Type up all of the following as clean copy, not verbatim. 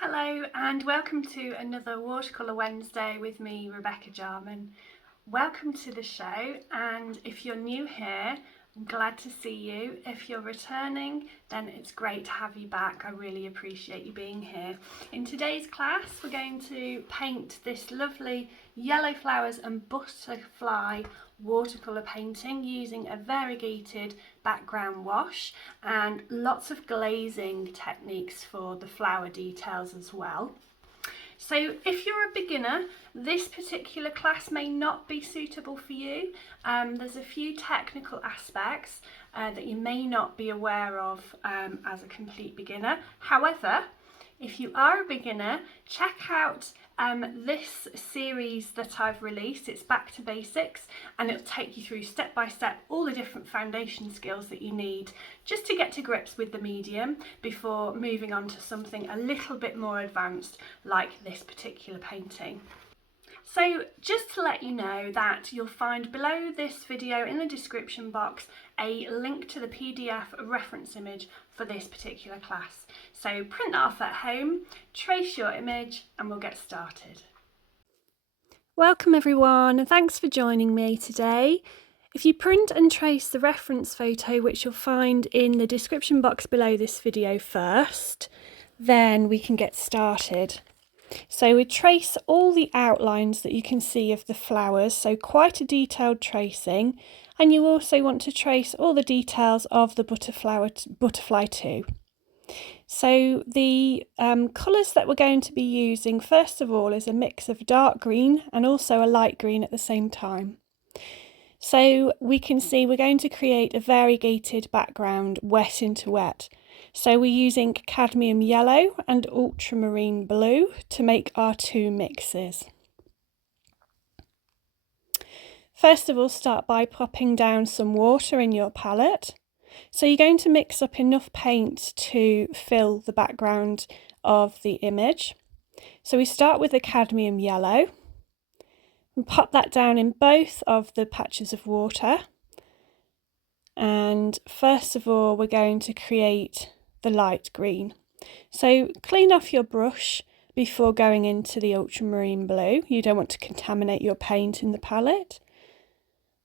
Hello and welcome to another Watercolour Wednesday with me, Rebecca Jarman. Welcome to the show, and if you're new here, I'm glad to see you. If you're returning, then it's great to have you back. I really appreciate you being here. In today's class, we're going to paint this lovely yellow flowers and butterfly watercolour painting using a variegated background wash and lots of glazing techniques for the flower details as well. So if you're a beginner, this particular class may not be suitable for you. There's a few technical aspects that you may not be aware of as a complete beginner. However, if you are a beginner, check out this series that I've released. It's Back to Basics, and it'll take you through step by step all the different foundation skills that you need just to get to grips with the medium before moving on to something a little bit more advanced like this particular painting. So just to let you know that you'll find below this video in the description box a link to the PDF reference image for this particular class. So print that off at home, trace your image, and we'll get started. Welcome everyone, and thanks for joining me today. If you print and trace the reference photo, which you'll find in the description box below this video first, then we can get started. So we trace all the outlines that you can see of the flowers, so quite a detailed tracing, and you also want to trace all the details of the butterfly too. So the colours that we're going to be using first of all is a mix of dark green and also a light green at the same time. So we can see we're going to create a variegated background, wet into wet. So we're using cadmium yellow and ultramarine blue to make our two mixes. First of all, start by popping down some water in your palette. So you're going to mix up enough paint to fill the background of the image. So we start with the cadmium yellow and pop that down in both of the patches of water. And first of all, we're going to create the light green. So clean off your brush before going into the ultramarine blue. You don't want to contaminate your paint in the palette.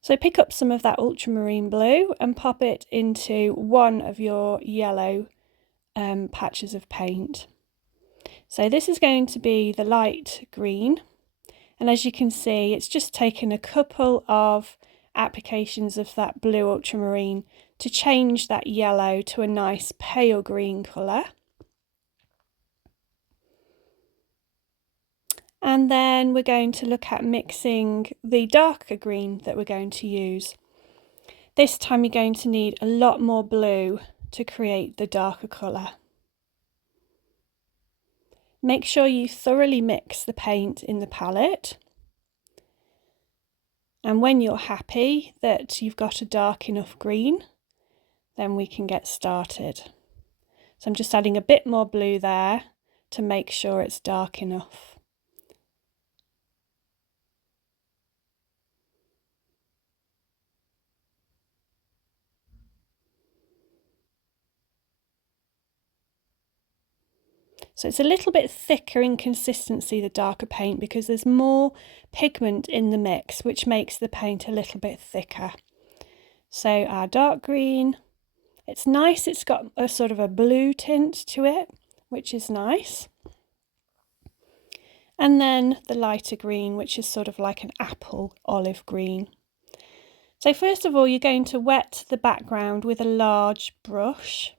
So pick up some of that ultramarine blue and pop it into one of your yellow patches of paint. So this is going to be the light green, and as you can see, it's just taken a couple of applications of that blue ultramarine to change that yellow to a nice pale green colour. And then we're going to look at mixing the darker green that we're going to use. This time you're going to need a lot more blue to create the darker colour. Make sure you thoroughly mix the paint in the palette. And when you're happy that you've got a dark enough green, then we can get started. So I'm just adding a bit more blue there to make sure it's dark enough. So it's a little bit thicker in consistency, the darker paint, because there's more pigment in the mix, which makes the paint a little bit thicker. So our dark green, it's nice, it's got a sort of a blue tint to it, which is nice. And then the lighter green, which is sort of like an apple olive green. So first of all, you're going to wet the background with a large brush,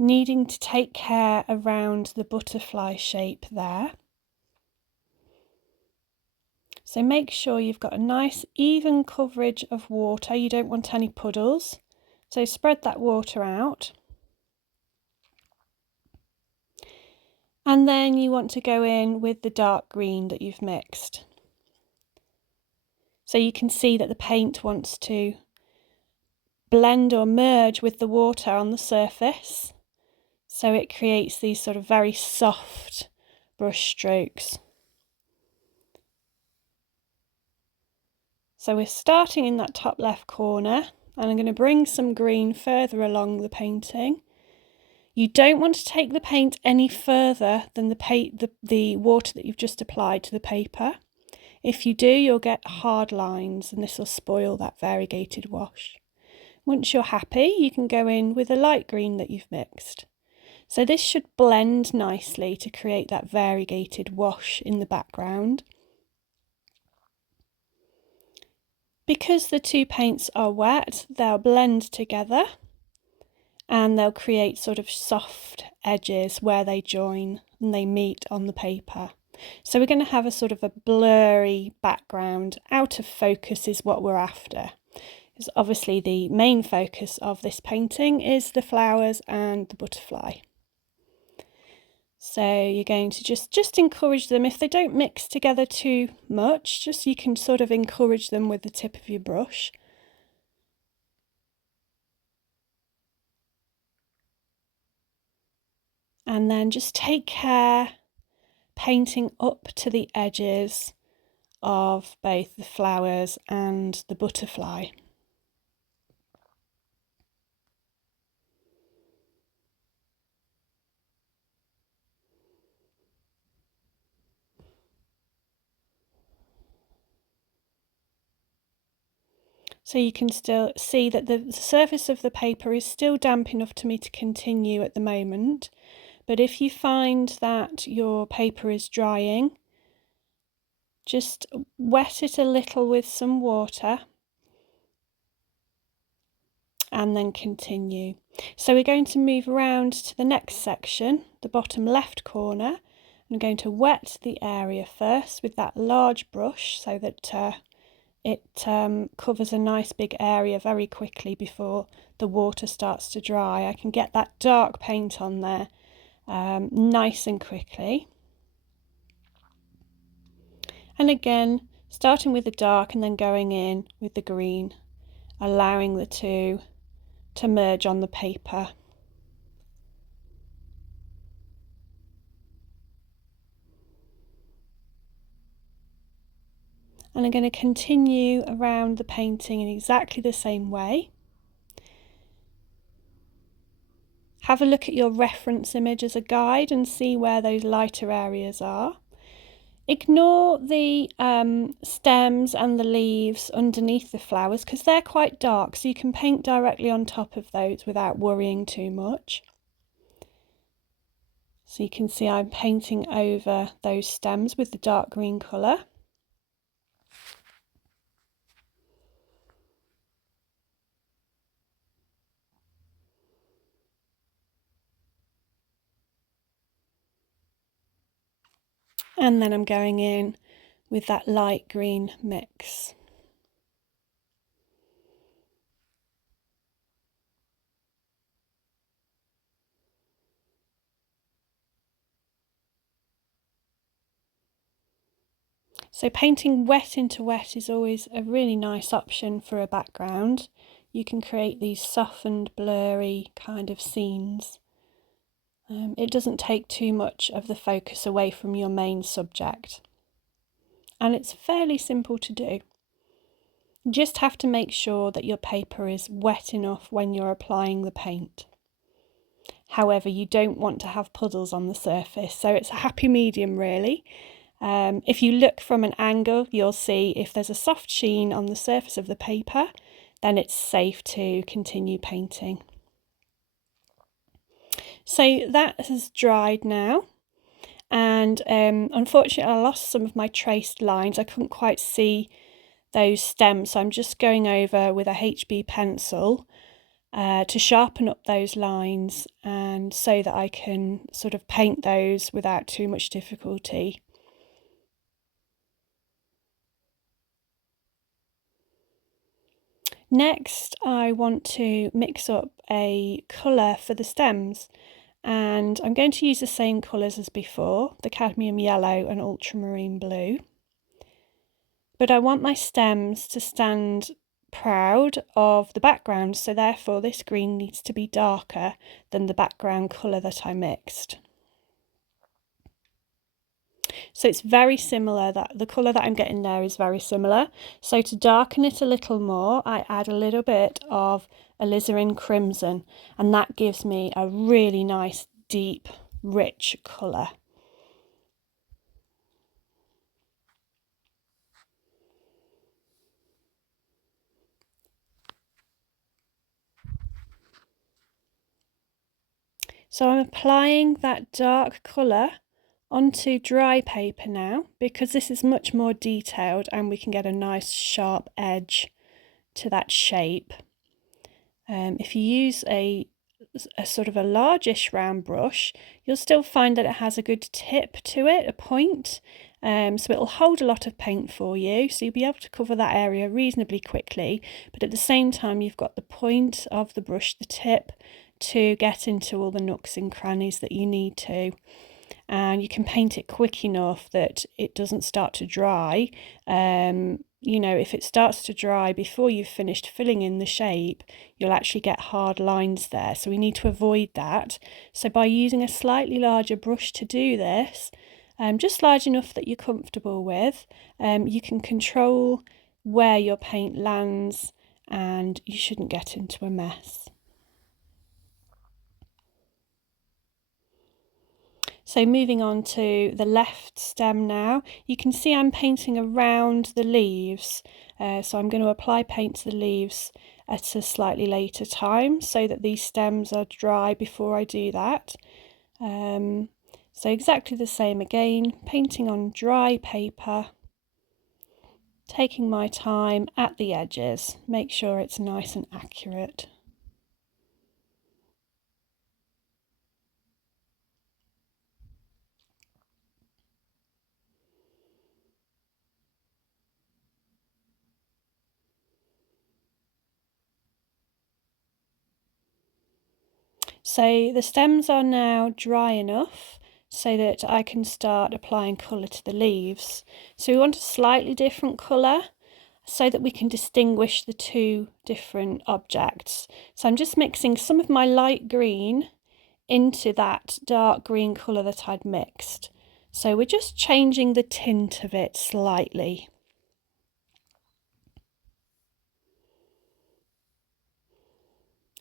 needing to take care around the butterfly shape there. So make sure you've got a nice even coverage of water. You don't want any puddles. So spread that water out. And then you want to go in with the dark green that you've mixed. So you can see that the paint wants to blend or merge with the water on the surface. So it creates these sort of very soft brush strokes. So we're starting in that top left corner, and I'm going to bring some green further along the painting. You don't want to take the paint any further than the water that you've just applied to the paper. If you do, you'll get hard lines and this will spoil that variegated wash. Once you're happy, you can go in with a light green that you've mixed. So this should blend nicely to create that variegated wash in the background. Because the two paints are wet, they'll blend together and they'll create sort of soft edges where they join and they meet on the paper. So we're going to have a sort of a blurry background. Out of focus is what we're after. Because obviously the main focus of this painting is the flowers and the butterfly. So you're going to just encourage them. If they don't mix together too much, you can sort of encourage them with the tip of your brush. And then just take care painting up to the edges of both the flowers and the butterfly. So you can still see that the surface of the paper is still damp enough for me to continue at the moment. But if you find that your paper is drying, just wet it a little with some water and then continue. So we're going to move around to the next section, the bottom left corner. I'm going to wet the area first with that large brush so that it covers a nice big area very quickly before the water starts to dry. I can get that dark paint on there nice and quickly. And again, starting with the dark and then going in with the green, allowing the two to merge on the paper. And I'm going to continue around the painting in exactly the same way. Have a look at your reference image as a guide and see where those lighter areas are. Ignore the stems and the leaves underneath the flowers because they're quite dark, so you can paint directly on top of those without worrying too much. So you can see I'm painting over those stems with the dark green colour. And then I'm going in with that light green mix. So painting wet into wet is always a really nice option for a background. You can create these softened, blurry kind of scenes. It doesn't take too much of the focus away from your main subject. And it's fairly simple to do. You just have to make sure that your paper is wet enough when you're applying the paint. However, you don't want to have puddles on the surface, so it's a happy medium really. If you look from an angle, you'll see if there's a soft sheen on the surface of the paper, then it's safe to continue painting. So that has dried now, and unfortunately I lost some of my traced lines. I couldn't quite see those stems, so I'm just going over with a HB pencil to sharpen up those lines and so that I can sort of paint those without too much difficulty. Next, I want to mix up a colour for the stems, and I'm going to use the same colours as before, the cadmium yellow and ultramarine blue. But I want my stems to stand proud of the background, so therefore this green needs to be darker than the background colour that I mixed. So it's very similar, that the colour that I'm getting there is very similar. So to darken it a little more, I add a little bit of alizarin crimson, and that gives me a really nice, deep, rich colour. So I'm applying that dark colour onto dry paper now, because this is much more detailed and we can get a nice sharp edge to that shape. If you use a sort of a largish round brush, you'll still find that it has a good tip to it, a point, so it'll hold a lot of paint for you, so you'll be able to cover that area reasonably quickly, but at the same time you've got the point of the brush, the tip, to get into all the nooks and crannies that you need to. And you can paint it quick enough that it doesn't start to dry. You know, if it starts to dry before you've finished filling in the shape, you'll actually get hard lines there. So we need to avoid that. So by using a slightly larger brush to do this, just large enough that you're comfortable with, you can control where your paint lands and you shouldn't get into a mess. So moving on to the left stem now, you can see I'm painting around the leaves. So I'm going to apply paint to the leaves at a slightly later time so that these stems are dry before I do that. So exactly the same again, painting on dry paper, taking my time at the edges, make sure it's nice and accurate. So the stems are now dry enough so that I can start applying colour to the leaves. So we want a slightly different colour so that we can distinguish the two different objects. So I'm just mixing some of my light green into that dark green colour that I'd mixed. So we're just changing the tint of it slightly.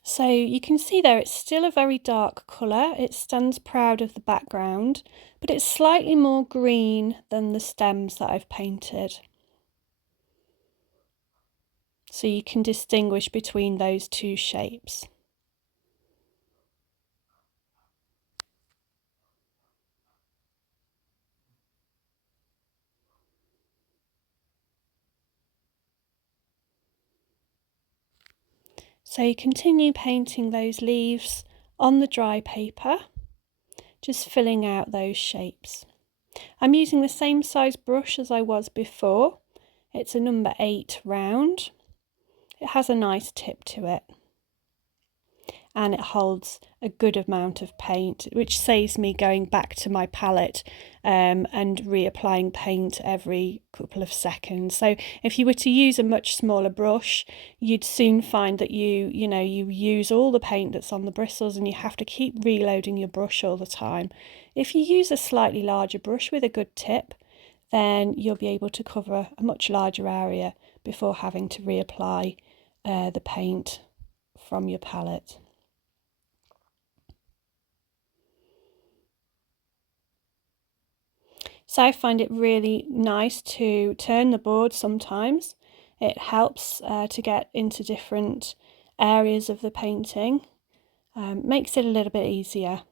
So you can see there it's still a very dark colour, it stands proud of the background, but it's slightly more green than the stems that I've painted. So you can distinguish between those two shapes. So you continue painting those leaves on the dry paper, just filling out those shapes. I'm using the same size brush as I was before. It's a number 8 round. It has a nice tip to it. And it holds a good amount of paint, which saves me going back to my palette and reapplying paint every couple of seconds. So if you were to use a much smaller brush, you'd soon find that you use all the paint that's on the bristles and you have to keep reloading your brush all the time. If you use a slightly larger brush with a good tip, then you'll be able to cover a much larger area before having to reapply the paint from your palette. So I find it really nice to turn the board sometimes. It helps to get into different areas of the painting, makes it a little bit easier.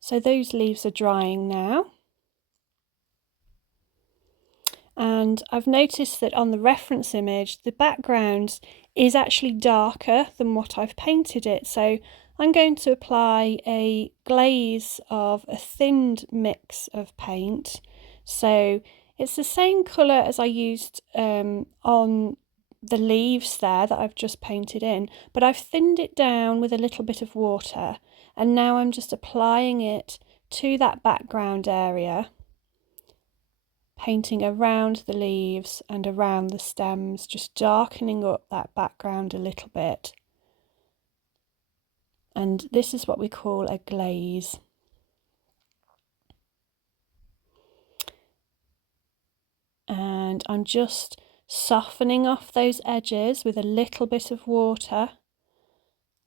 So those leaves are drying now. And I've noticed that on the reference image, the background is actually darker than what I've painted it. So I'm going to apply a glaze of a thinned mix of paint. So it's the same colour as I used on the leaves there that I've just painted in, but I've thinned it down with a little bit of water. And now I'm just applying it to that background area, painting around the leaves and around the stems, just darkening up that background a little bit. And this is what we call a glaze. and I'm just softening off those edges with a little bit of water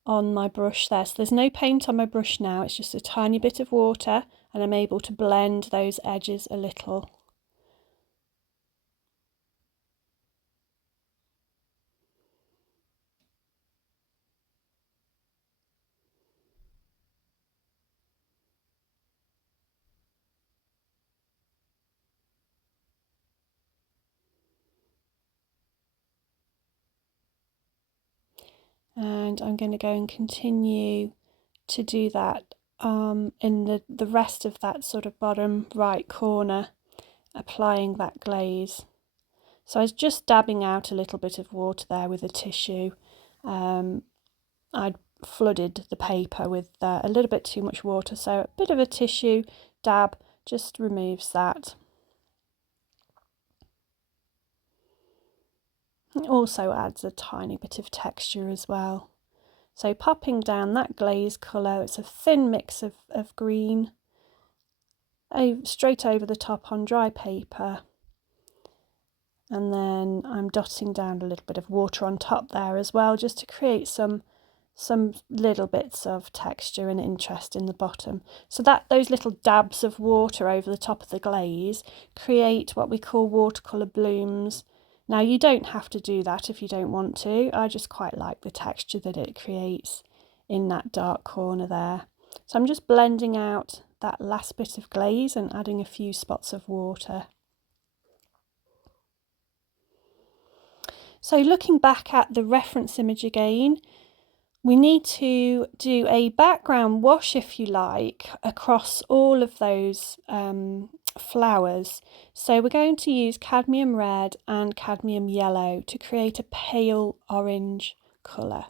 on my brush there. So there's no paint on my brush now, it's just a tiny bit of water, and I'm able to blend those edges a little. And I'm going to go and continue to do that in the rest of that sort of bottom right corner, applying that glaze. So I was just dabbing out a little bit of water there with a tissue. I'd flooded the paper with a little bit too much water, so a bit of a tissue dab just removes that. It also adds a tiny bit of texture as well. So popping down that glaze colour, it's a thin mix of green, straight over the top on dry paper. And then I'm dotting down a little bit of water on top there as well, just to create some little bits of texture and interest in the bottom. So that those little dabs of water over the top of the glaze create what we call watercolour blooms. Now you don't have to do that if you don't want to. I just quite like the texture that it creates in that dark corner there. So I'm just blending out that last bit of glaze and adding a few spots of water. So looking back at the reference image again, we need to do a background wash, if you like, across all of those flowers. So we're going to use cadmium red and cadmium yellow to create a pale orange colour.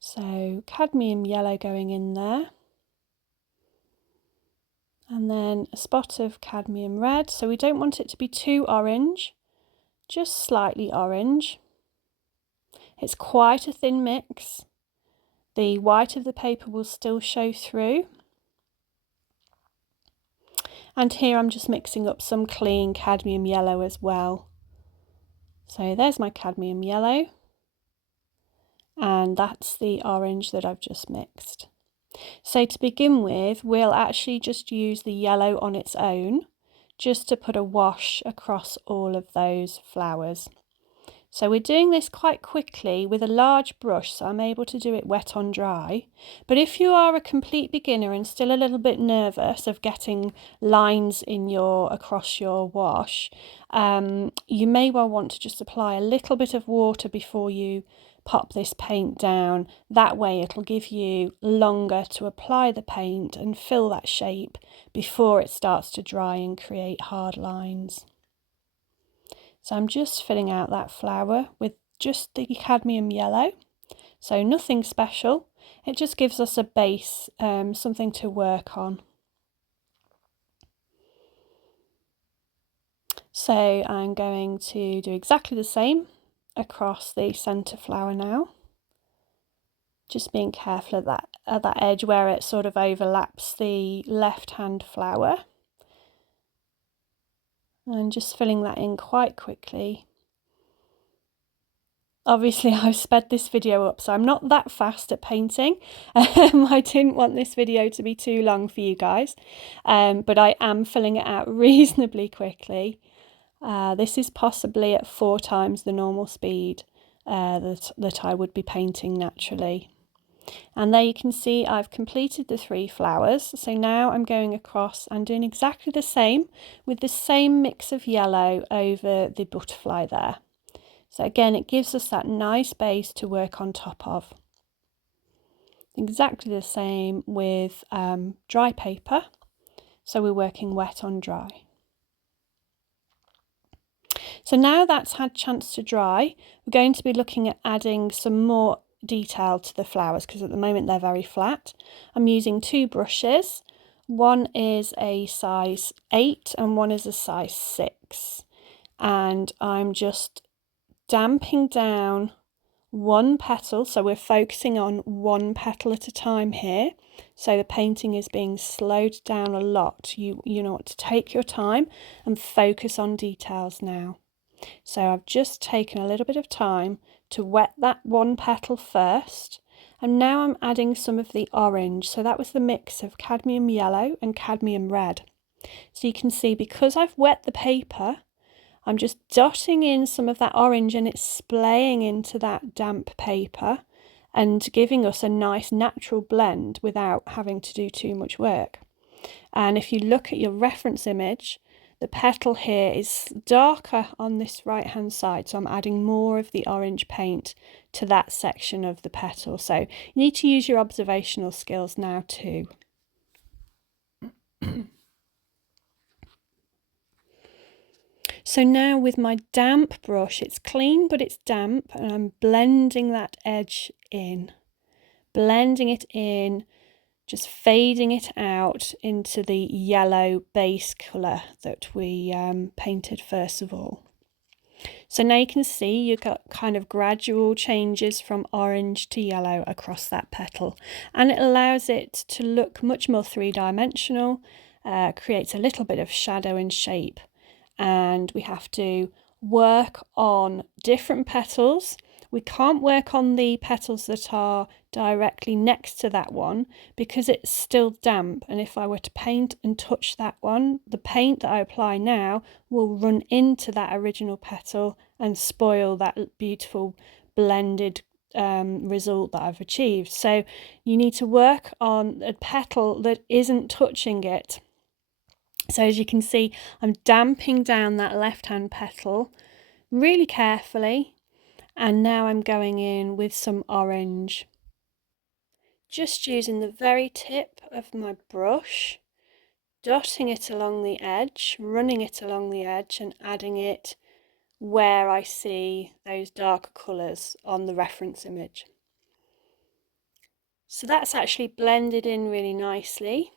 So cadmium yellow going in there. And then a spot of cadmium red. So we don't want it to be too orange, just slightly orange. It's quite a thin mix. The white of the paper will still show through. And here I'm just mixing up some clean cadmium yellow as well. So there's my cadmium yellow. And that's the orange that I've just mixed. So to begin with, we'll actually just use the yellow on its own, just to put a wash across all of those flowers. So we're doing this quite quickly with a large brush, so I'm able to do it wet on dry. But if you are a complete beginner and still a little bit nervous of getting lines in across your wash, you may well want to just apply a little bit of water before you pop this paint down. That way it'll give you longer to apply the paint and fill that shape before it starts to dry and create hard lines. So I'm just filling out that flower with just the cadmium yellow, so nothing special. It just gives us a base, something to work on. So I'm going to do exactly the same across the centre flower now. Just being careful at that edge where it sort of overlaps the left-hand flower. And just filling that in quite quickly. Obviously I've sped this video up, so I'm not that fast at painting. I didn't want this video to be too long for you guys, but I am filling it out reasonably quickly. This is possibly at 4 times the normal speed that I would be painting naturally. And there you can see I've completed the 3 flowers. So now I'm going across and doing exactly the same with the same mix of yellow over the butterfly there. So again, it gives us that nice base to work on top of. Exactly the same with dry paper. So we're working wet on dry. So now that's had a chance to dry, we're going to be looking at adding some more detail to the flowers because at the moment they're very flat. I'm using 2 brushes. One is a size 8 and one is a size 6. And I'm just damping down one petal, so we're focusing on one petal at a time here. So the painting is being slowed down a lot. You know what to take your time and focus on details now. So I've just taken a little bit of time to wet that one petal first, and now I'm adding some of the orange. So that was the mix of cadmium yellow and cadmium red. So you can see, because I've wet the paper, I'm just dotting in some of that orange and it's splaying into that damp paper and giving us a nice natural blend without having to do too much work. And if you look at your reference image, the petal here is darker on this right hand side, so I'm adding more of the orange paint to that section of the petal. So you need to use your observational skills now too. So now with my damp brush, it's clean but it's damp, and I'm blending that edge in, blending it in, just fading it out into the yellow base colour that we painted first of all. So now you can see you've got kind of gradual changes from orange to yellow across that petal, and it allows it to look much more three-dimensional, creates a little bit of shadow and shape. And we have to work on different petals. We can't work on the petals that are directly next to that one because it's still damp, and if I were to paint and touch that one, the paint that I apply now will run into that original petal and spoil that beautiful blended result that I've achieved. So you need to work on a petal that isn't touching it. So as you can see, I'm damping down that left-hand petal really carefully, and now I'm going in with some orange. Just using the very tip of my brush, dotting it along the edge, running it along the edge and adding it where I see those darker colours on the reference image. So that's actually blended in really nicely.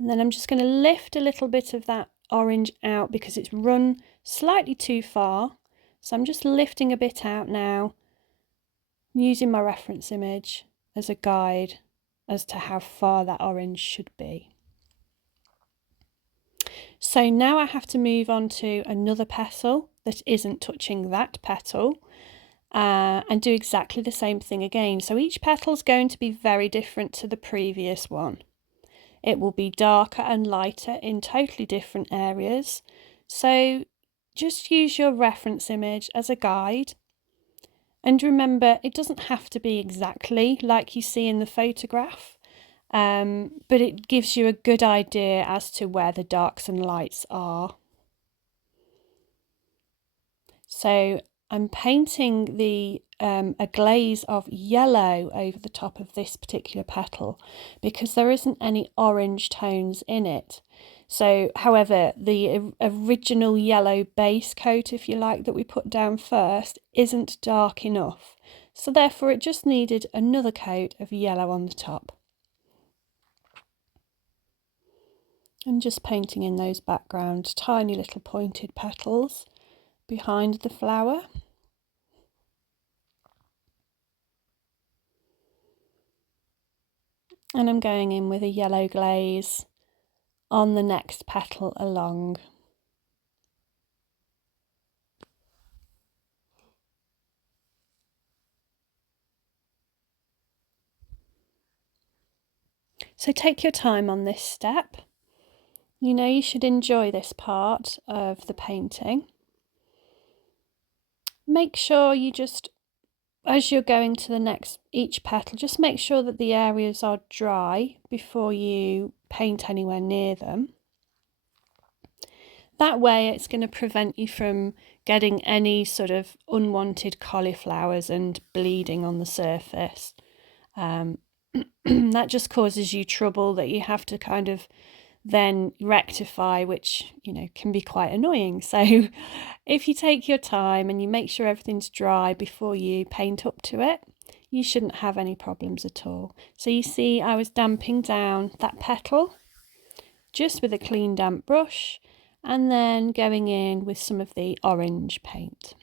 And then I'm just going to lift a little bit of that orange out because it's run slightly too far. So I'm just lifting a bit out now, using my reference image as a guide as to how far that orange should be. So now I have to move on to another petal that isn't touching that petal and do exactly the same thing again. So each petal is going to be very different to the previous one. It will be darker and lighter in totally different areas. So just use your reference image as a guide. And remember, it doesn't have to be exactly like you see in the photograph, but it gives you a good idea as to where the darks and lights are. So I'm painting a glaze of yellow over the top of this particular petal because there isn't any orange tones in it. So, however, the original yellow base coat, if you like, that we put down first isn't dark enough. So therefore it just needed another coat of yellow on the top. And just painting in those background tiny little pointed petals behind the flower. And I'm going in with a yellow glaze on the next petal along. So take your time on this step. You know you should enjoy this part of the painting. Make sure you just, as you're going to the next, each petal, just make sure that the areas are dry before you paint anywhere near them. That way it's going to prevent you from getting any sort of unwanted cauliflowers and bleeding on the surface. That just causes you trouble that you have to kind of then rectify, which, you know, can be quite annoying. So if you take your time and you make sure everything's dry before you paint up to it, you shouldn't have any problems at all. So you see I was damping down that petal just with a clean damp brush, and then going in with some of the orange paint.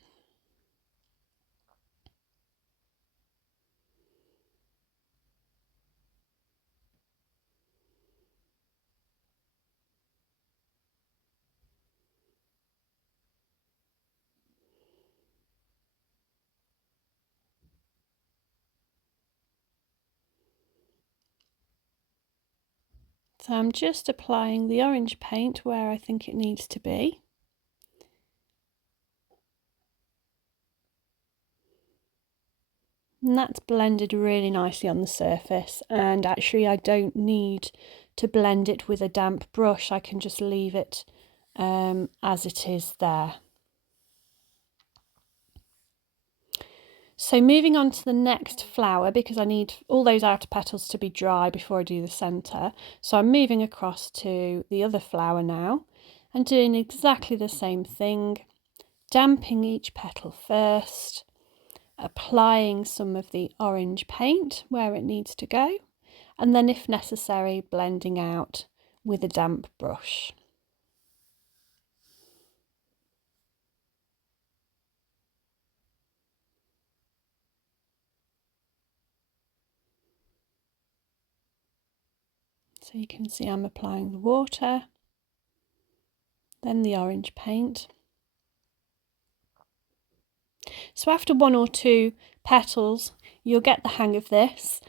So I'm just applying the orange paint where I think it needs to be. And that's blended really nicely on the surface, and actually I don't need to blend it with a damp brush. I can just leave it as it is there. So moving on to the next flower, because I need all those outer petals to be dry before I do the centre. So I'm moving across to the other flower now and doing exactly the same thing, damping each petal first, applying some of the orange paint where it needs to go, and then if necessary blending out with a damp brush. So you can see I'm applying the water, then the orange paint. So after one or two petals, you'll get the hang of this.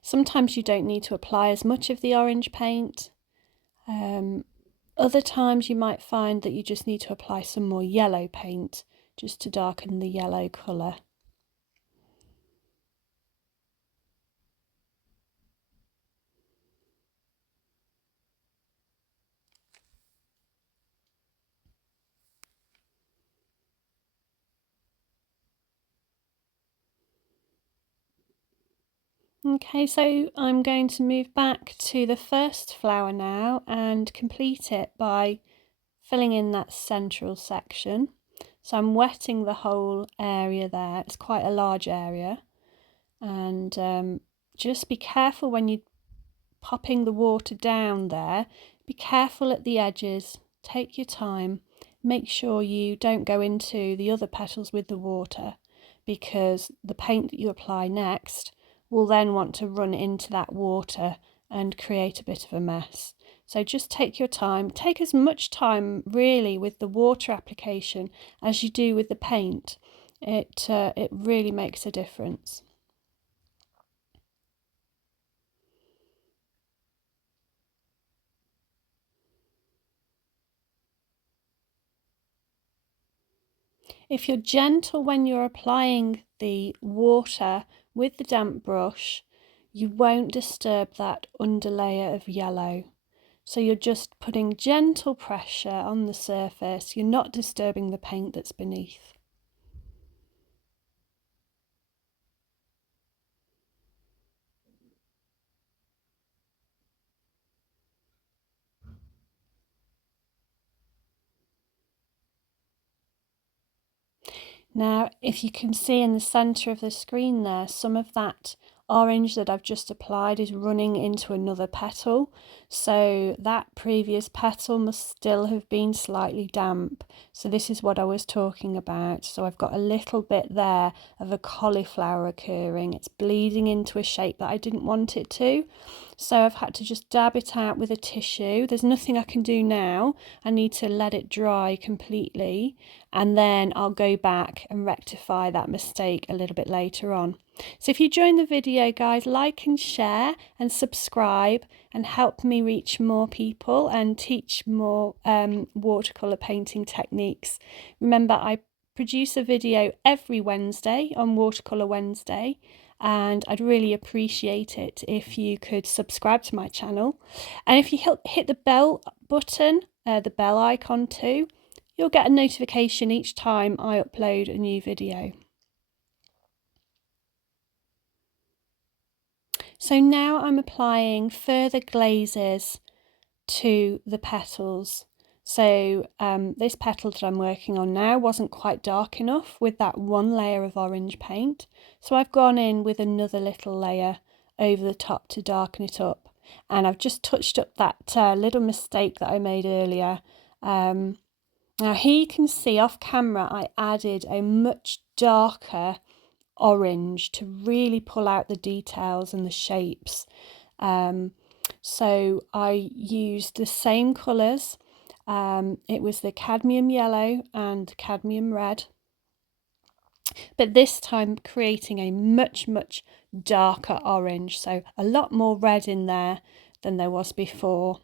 Sometimes you don't need to apply as much of the orange paint. Other times you might find that you just need to apply some more yellow paint just to darken the yellow colour. Okay, so I'm going to move back to the first flower now and complete it by filling in that central section. So I'm wetting the whole area there. It's quite a large area, and just be careful when you're popping the water down there. Be careful at the edges, take your time, make sure you don't go into the other petals with the water, because the paint that you apply next will then want to run into that water and create a bit of a mess. So just take your time, take as much time really with the water application as you do with the paint. It really makes a difference. If you're gentle when you're applying the water with the damp brush, you won't disturb that underlayer of yellow. So you're just putting gentle pressure on the surface. You're not disturbing the paint that's beneath. Now, if you can see in the centre of the screen there, some of that orange that I've just applied is running into another petal. So that previous petal must still have been slightly damp. So this is what I was talking about. So I've got a little bit there of a cauliflower occurring. It's bleeding into a shape that I didn't want it to. So I've had to just dab it out with a tissue. There's nothing I can do now. I need to let it dry completely, and then I'll go back and rectify that mistake a little bit later on. So if you join the video, guys, like and share and subscribe and help me reach more people and teach more watercolour painting techniques. Remember, I produce a video every Wednesday on Watercolour Wednesday, and I'd really appreciate it if you could subscribe to my channel. And if you hit the bell button, the bell icon too, you'll get a notification each time I upload a new video. So now I'm applying further glazes to the petals. So this petal that I'm working on now wasn't quite dark enough with that one layer of orange paint. So I've gone in with another little layer over the top to darken it up. and I've just touched up that little mistake that I made earlier. Now here you can see off camera I added a much darker orange to really pull out the details and the shapes. So I used the same colours. It was the cadmium yellow and cadmium red, but this time creating a much darker orange, so a lot more red in there than there was before.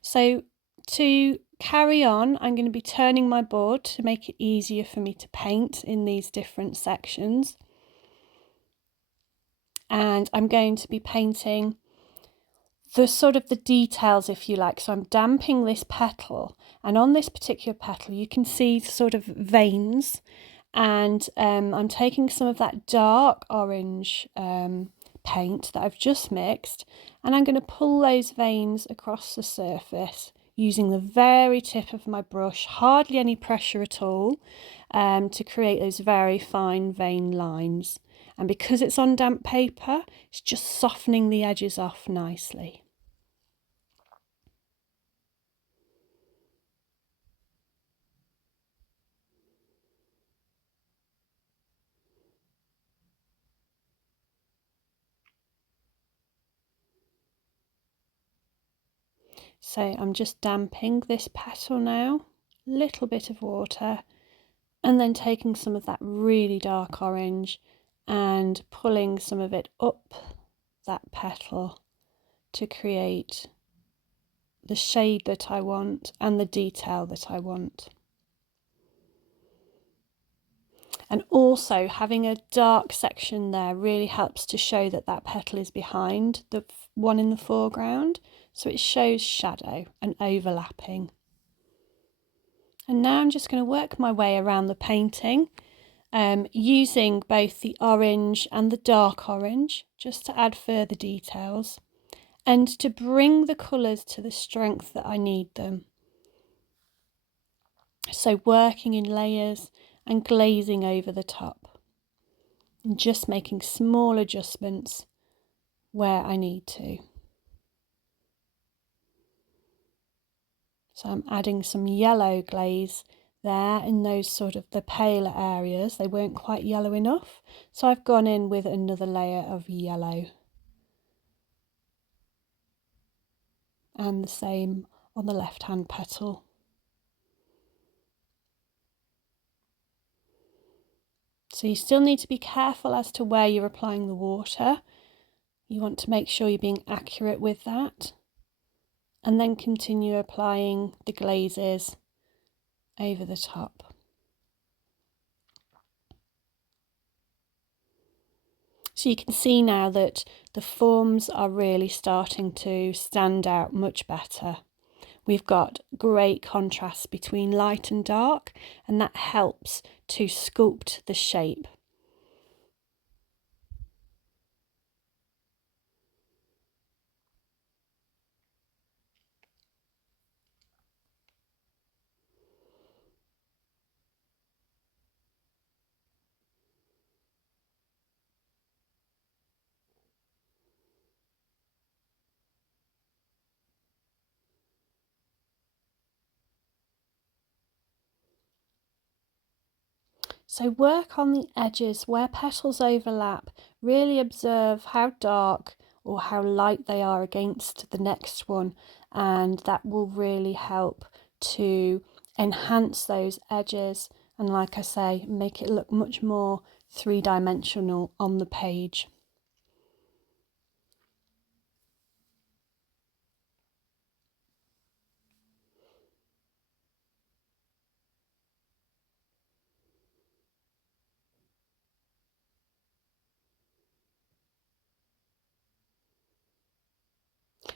So to carry on, I'm going to be turning my board to make it easier for me to paint in these different sections, and I'm going to be painting the sort of the details, if you like. So I'm damping this petal, and on this particular petal you can see sort of veins, and I'm taking some of that dark orange paint that I've just mixed, and I'm going to pull those veins across the surface using the very tip of my brush, hardly any pressure at all, to create those very fine vein lines. And because it's on damp paper, it's just softening the edges off nicely. So I'm just damping this petal now, little bit of water, and then taking some of that really dark orange and pulling some of it up that petal to create the shade that I want and the detail that I want. And also having a dark section there really helps to show that that petal is behind the one in the foreground, so it shows shadow and overlapping. And now I'm just going to work my way around the painting, using both the orange and the dark orange just to add further details and to bring the colours to the strength that I need them. So working in layers and glazing over the top, and just making small adjustments where I need to. So I'm adding some yellow glaze there in those sort of the paler areas. They weren't quite yellow enough, so I've gone in with another layer of yellow. And the same on the left hand petal. So you still need to be careful as to where you're applying the water. You want to make sure you're being accurate with that, and then continue applying the glazes over the top. So you can see now that the forms are really starting to stand out much better. We've got great contrast between light and dark, and that helps to sculpt the shape. So work on the edges where petals overlap. Really observe how dark or how light they are against the next one, and that will really help to enhance those edges and, like I say, make it look much more three-dimensional on the page.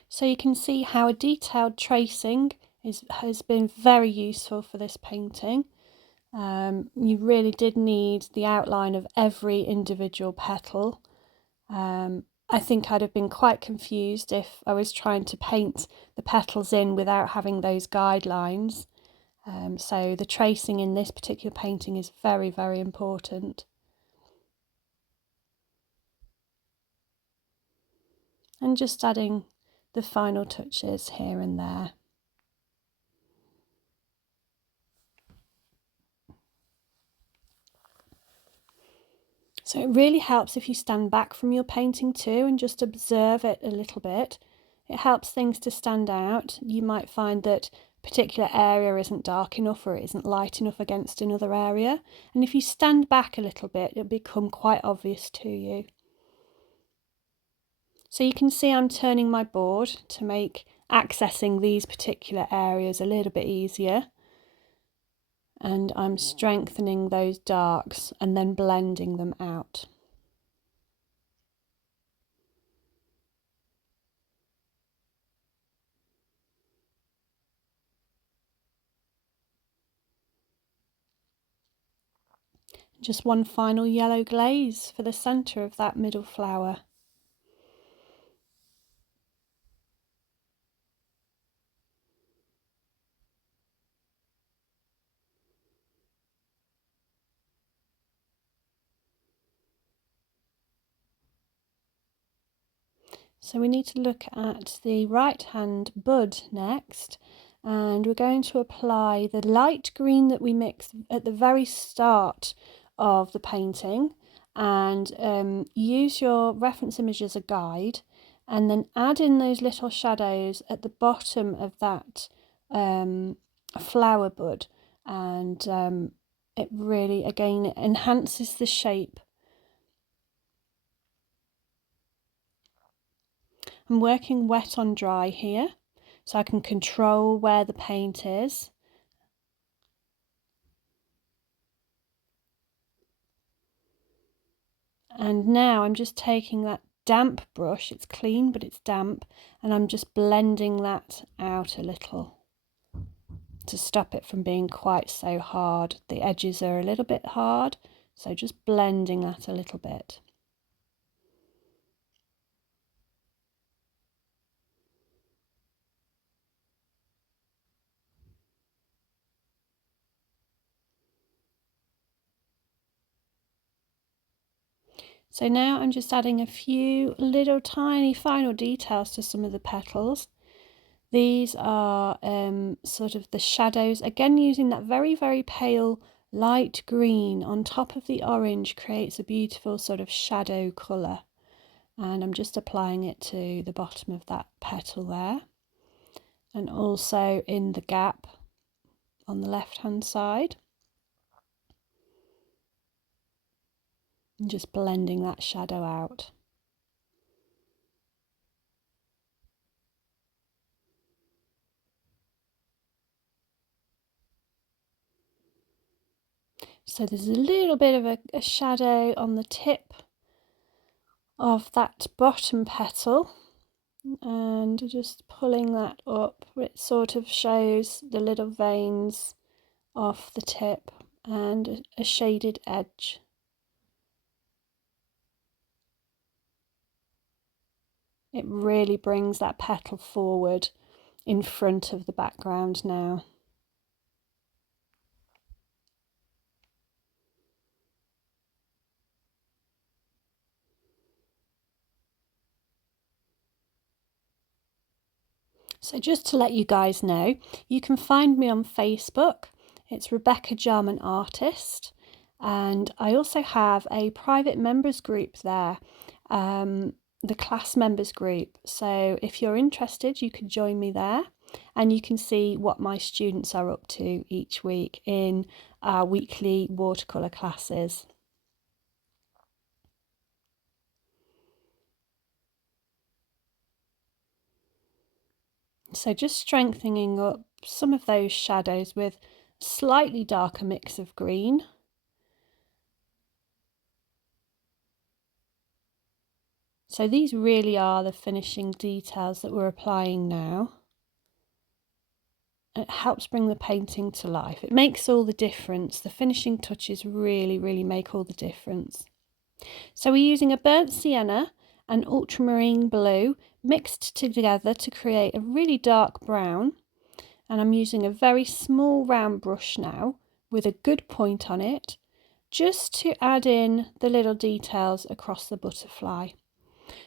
So you can see how a detailed tracing has been very useful for this painting. You really did need the outline of every individual petal. I think I'd have been quite confused if I was trying to paint the petals in without having those guidelines. So the tracing in this particular painting is very important. And just adding the final touches here and there. So it really helps if you stand back from your painting too and just observe it a little bit. It helps things to stand out. You might find that a particular area isn't dark enough or it isn't light enough against another area. And if you stand back a little bit, it'll become quite obvious to you. So you can see I'm turning my board to make accessing these particular areas a little bit easier. And I'm strengthening those darks and then blending them out. Just one final yellow glaze for the centre of that middle flower. So we need to look at the right hand bud next, and we're going to apply the light green that we mixed at the very start of the painting, and use your reference image as a guide, and then add in those little shadows at the bottom of that flower bud, and it really again enhances the shape. I'm working wet on dry here, so I can control where the paint is. And now I'm just taking that damp brush, it's clean but it's damp, and I'm just blending that out a little to stop it from being quite so hard. The edges are a little bit hard, so just blending that a little bit. So now I'm just adding a few little tiny final details to some of the petals. These are sort of the shadows, again using that very, very pale light green on top of the orange creates a beautiful sort of shadow colour. And I'm just applying it to the bottom of that petal there, and also in the gap on the left hand side. And just blending that shadow out. So there's a little bit of a shadow on the tip of that bottom petal, and just pulling that up, it sort of shows the little veins off the tip and a shaded edge. It really brings that petal forward in front of the background now. So just to let you guys know, you can find me on Facebook. It's Rebecca Jarman Artist, and I also have a private members group there, the class members group. So if you're interested, you can join me there, and you can see what my students are up to each week in our weekly watercolour classes. So just strengthening up some of those shadows with slightly darker mix of green. So these really are the finishing details that we're applying now. It helps bring the painting to life. It makes all the difference. The finishing touches really, really make all the difference. So we're using a burnt sienna and ultramarine blue mixed together to create a really dark brown. And I'm using a very small round brush now with a good point on it, just to add in the little details across the butterfly.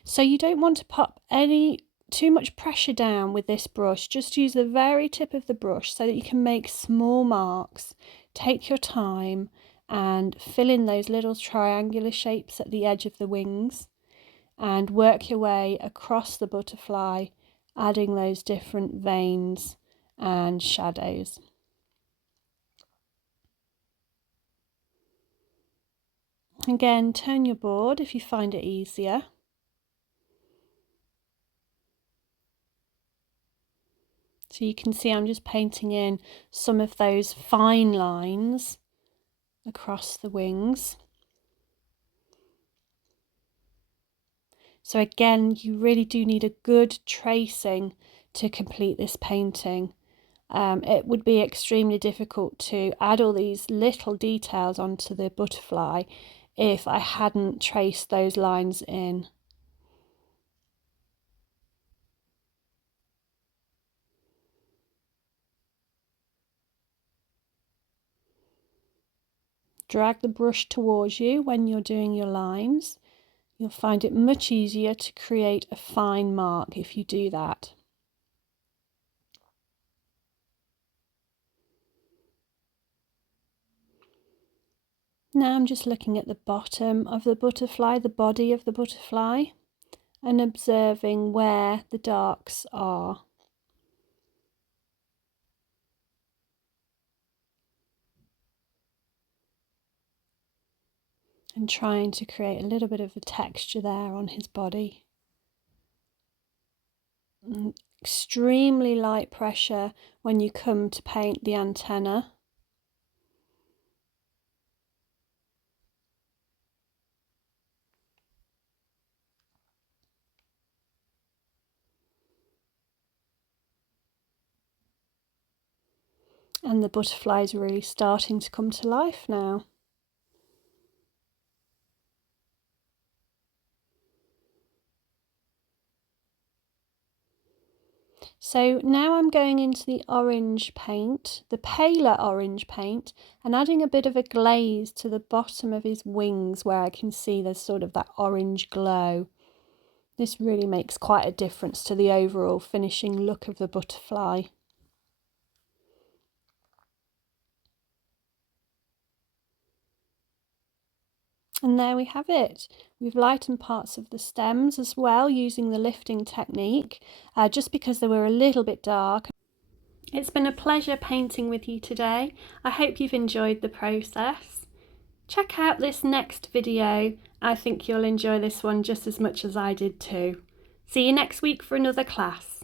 So you don't want to pop any too much pressure down with this brush. Just use the very tip of the brush so that you can make small marks. Take your time and fill in those little triangular shapes at the edge of the wings and work your way across the butterfly, adding those different veins and shadows. Again, turn your board if you find it easier. So you can see I'm just painting in some of those fine lines across the wings. So again, you really do need a good tracing to complete this painting. It would be extremely difficult to add all these little details onto the butterfly if I hadn't traced those lines in. Drag the brush towards you when you're doing your lines. You'll find it much easier to create a fine mark if you do that. Now I'm just looking at the bottom of the butterfly, the body of the butterfly, and observing where the darks are. And trying to create a little bit of a texture there on his body. Extremely light pressure when you come to paint the antenna. And the butterfly is really starting to come to life now. So now I'm going into the orange paint, the paler orange paint, and adding a bit of a glaze to the bottom of his wings where I can see there's sort of that orange glow. This really makes quite a difference to the overall finishing look of the butterfly. And there we have it. We've lightened parts of the stems as well using the lifting technique, just because they were a little bit dark. It's been a pleasure painting with you today. I hope you've enjoyed the process. Check out this next video. I think you'll enjoy this one just as much as I did too. See you next week for another class.